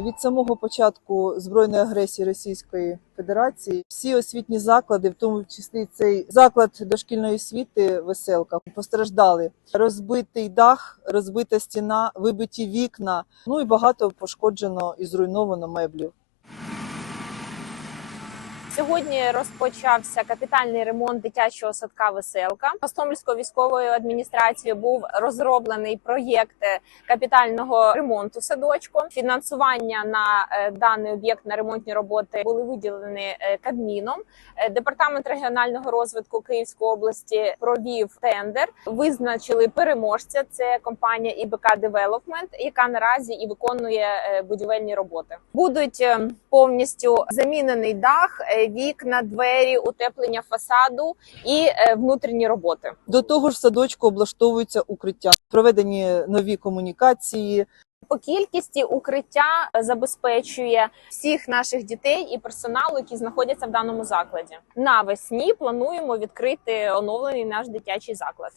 Від самого початку збройної агресії Російської Федерації всі освітні заклади, в тому числі цей заклад дошкільної освіти Веселка, постраждали. Розбитий дах, розбита стіна, вибиті вікна. Ну і багато пошкоджено і зруйновано меблів. Сьогодні розпочався капітальний ремонт дитячого садка Веселка. Гостомельською військовою адміністрацією був розроблений проєкт капітального ремонту садочку. Фінансування на е, даний об'єкт на ремонтні роботи були виділені е, Кабміном. Е, Департамент регіонального розвитку Київської області провів тендер. Визначили переможця. Це компанія ІБК Девелопмент, яка наразі і виконує е, будівельні роботи. Будуть е, повністю замінений дах, е, вікна, двері, утеплення фасаду і е, внутрішні роботи. До того ж, в садочку облаштовуються укриття, проведені нові комунікації, По кількості укриття забезпечує всіх наших дітей і персоналу, які знаходяться в даному закладі. Навесні плануємо відкрити оновлений наш дитячий заклад.